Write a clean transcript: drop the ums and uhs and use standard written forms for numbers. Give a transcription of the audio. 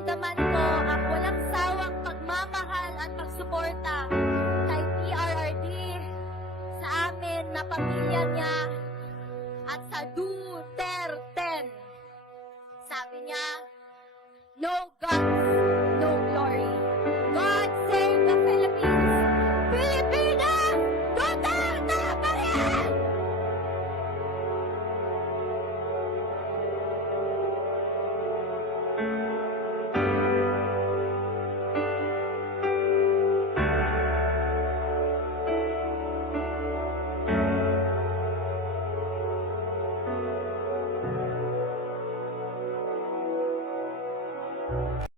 nararamdaman ko ang walang sawang pagmamahal at pagsuporta kay PRRD, sa amin na pamilya niya, at sa Duterte. Sabi niya, no